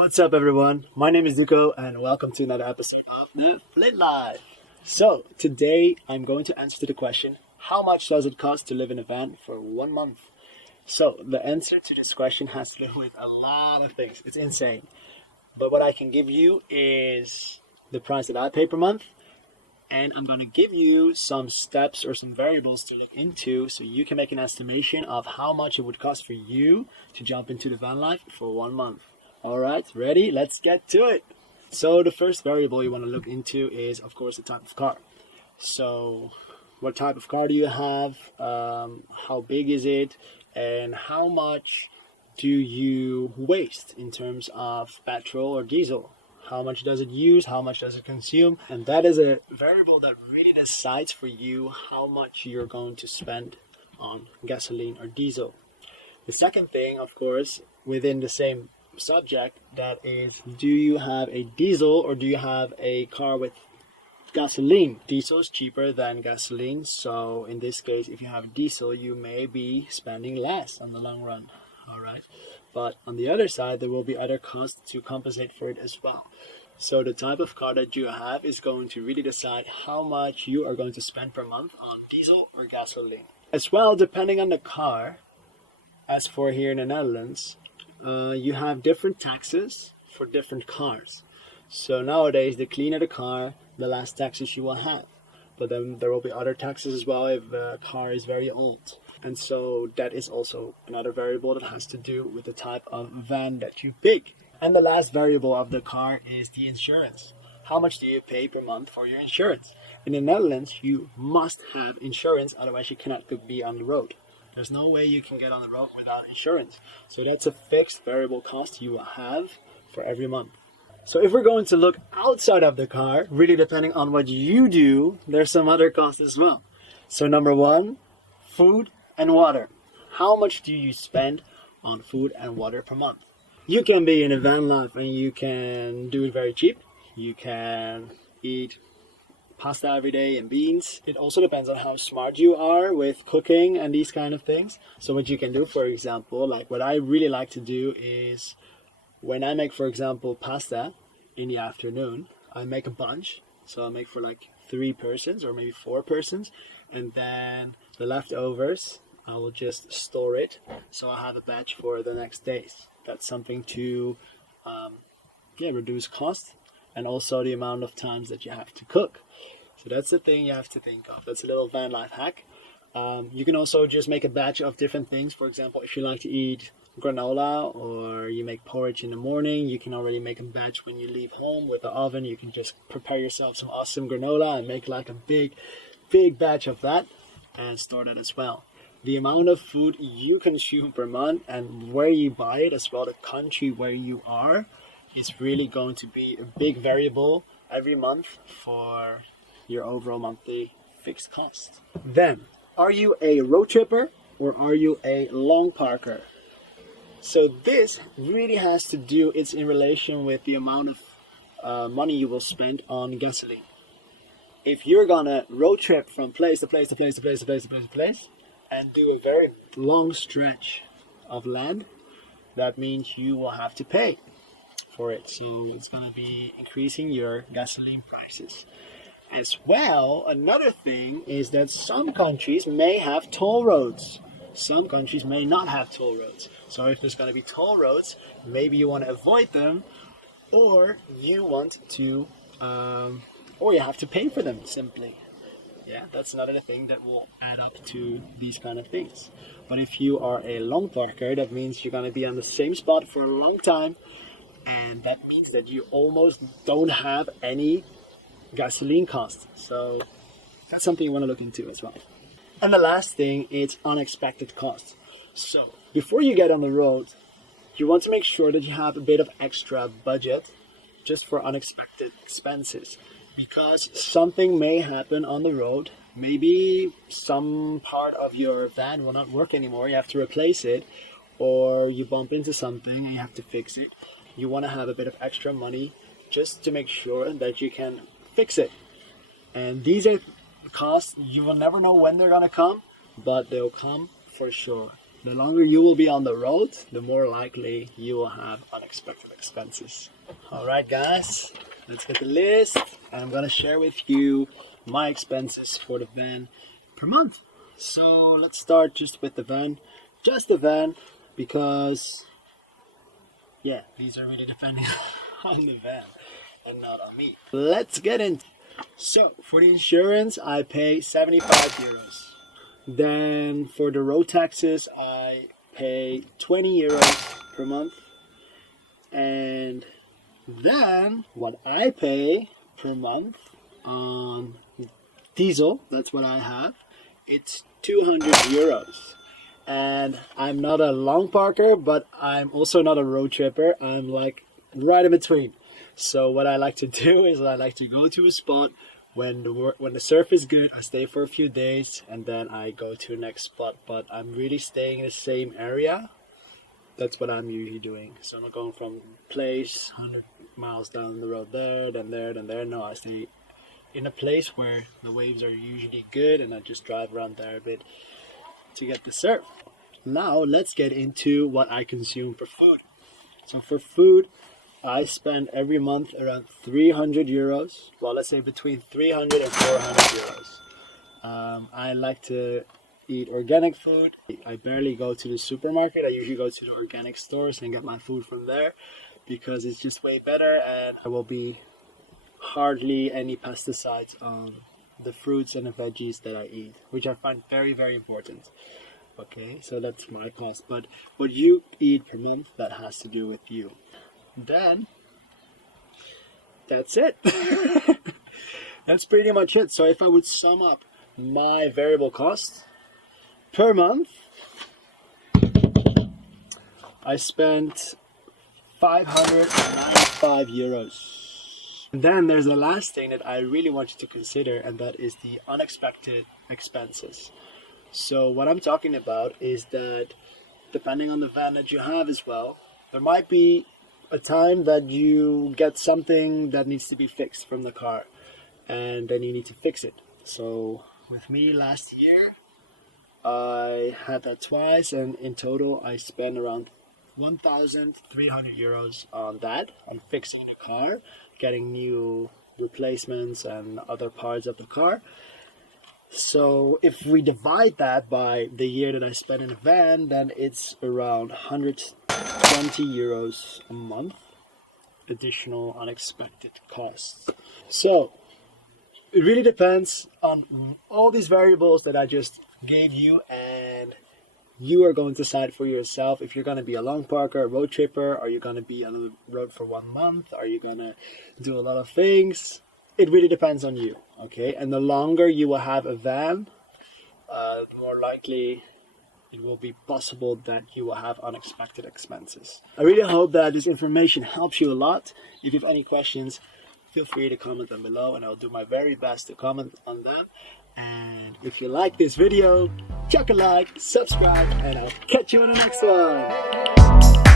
What's up, everyone? My name is Duco, and welcome to another episode of the Flint Live. So, today I'm going to answer to the question, how much does it cost to live in a van for 1 month? So, the answer to this question has to do with a lot of things. It's insane. But what I can give you is the price that I pay per month, and I'm going to give you some steps or some variables to look into so you can make an estimation of how much it would cost for you to jump into the van life for 1 month. All right, ready? Let's get to it. So the first variable you want to look into is, of course, the type of car. So what type of car do you have? How big is it? And how much do you waste in terms of petrol or diesel? How much does it use? How much does it consume? And that is a variable that really decides for you how much you're going to spend on gasoline or diesel. The second thing, of course, within the same subject, that is, do you have a diesel or do you have a car with gasoline? Diesel is cheaper than gasoline, so in this case, if you have diesel, you may be spending less on the long run. All right, but on the other side, there will be other costs to compensate for it as well. So the type of car that you have is going to really decide how much you are going to spend per month on diesel or gasoline. As well, depending on the car, as for here in the Netherlands, you have different taxes for different cars. So nowadays, the cleaner the car, the less taxes you will have. But then there will be other taxes as well if the car is very old. And so that is also another variable that has to do with the type of van that you pick. And the last variable of the car is the insurance. How much do you pay per month for your insurance? In the Netherlands, you must have insurance, otherwise you cannot be on the road. There's no way you can get on the road without insurance. So that's a fixed variable cost you will have for every month. So if we're going to look outside of the car, really depending on what you do, there's some other costs as well. So number one, food and water. How much do you spend on food and water per month? You can be in a van life and you can do it very cheap. You can eat pasta every day and beans. It also depends on how smart you are with cooking and these kind of things. So what you can do, for example, like what I really like to do is when I make, for example, pasta in the afternoon, I make a bunch. So I make for like 3 persons or maybe 4 persons. And then the leftovers, I will just store it. So I have a batch for the next days. That's something to reduce cost and also the amount of times that you have to cook. So that's the thing you have to think of. That's a little van life hack. You can also just make a batch of different things. For example, if you like to eat granola or you make porridge in the morning, you can already make a batch when you leave home with the oven. You can just prepare yourself some awesome granola and make like a big batch of that and store that as well. The amount of food you consume per month and where you buy it as well, the country where you are, is really going to be a big variable every month for your overall monthly fixed cost. Then, are you a road tripper or are you a long parker? So this really has to do, it's in relation with the amount of money you will spend on gasoline. If you're gonna road trip from place to place to place to place to place to place to place and do a very long stretch of land, that means you will have to pay for it. So it's gonna be increasing your gasoline prices. As well, another thing is that some countries may have toll roads. Some countries may not have toll roads. So if there's going to be toll roads, maybe you want to avoid them, or you want to, or you have to pay for them simply. Yeah, that's another thing that will add up to these kind of things. But if you are a long parker, that means you're going to be on the same spot for a long time, and that means that you almost don't have any gasoline cost. So that's something you want to look into as well. And the last thing is unexpected costs. So before you get on the road, you want to make sure that you have a bit of extra budget just for unexpected expenses, because something may happen on the road. Maybe some part of your van will not work anymore, you have to replace it, or you bump into something and you have to fix it. You want to have a bit of extra money just to make sure that you can fix it. And these are costs you will never know when they're gonna come, but they'll come for sure. the longer you will be on the road, the more likely you will have unexpected expenses. All right, guys, let's get the list. I'm gonna share with you my expenses for the van per month. So let's start just with the van, because yeah, these are really depending on the van and not on me. Let's get into. So for the insurance, I pay 75 euros. Then for the road taxes, I pay 20 euros per month. And then what I pay per month on diesel, that's what I have, it's 200 euros. And I'm not a long parker, but I'm also not a road tripper. I'm like right in between. So what I like to do is I like to go to a spot when the surf is good. I stay for a few days and then I go to the next spot. But I'm really staying in the same area. That's what I'm usually doing. So I'm not going from place 100 miles down the road there, then there, then there. No, I stay in a place where the waves are usually good and I just drive around there a bit to get the surf. Now let's get into what I consume for food. So for food, I spend every month around 300 euros. Well, let's say between 300 and 400 euros. I like to eat organic food. I barely go to the supermarket. I usually go to the organic stores and get my food from there because it's just way better, and there will be hardly any pesticides on the fruits and the veggies that I eat, which I find very, very important. Okay, so that's my cost. But what you eat per month, that has to do with you. Then that's it. That's pretty much it. So if I would sum up my variable costs per month, I spent 595 euros. And then there's the last thing that I really want you to consider, and that is the unexpected expenses. So what I'm talking about is that depending on the van that you have as well, there might be a time that you get something that needs to be fixed from the car and then you need to fix it. So with me last year, I had that twice, and in total I spent around 1,300 euros on that, on fixing the car, getting new replacements and other parts of the car. So if we divide that by the year that I spent in a van, then it's around 120 euros a month, additional unexpected costs. So it really depends on all these variables that I just gave you, and you are going to decide for yourself if you're going to be a long parker, a road tripper. Are you going to be on the road for 1 month? Are you going to do a lot of things? It really depends on you, okay? And the longer you will have a van, the more likely it will be possible that you will have unexpected expenses. I really hope that this information helps you a lot. If you have any questions, feel free to comment them below, and I'll do my very best to comment on them. And if you like this video, chuck a like, subscribe, and I'll catch you in the next one.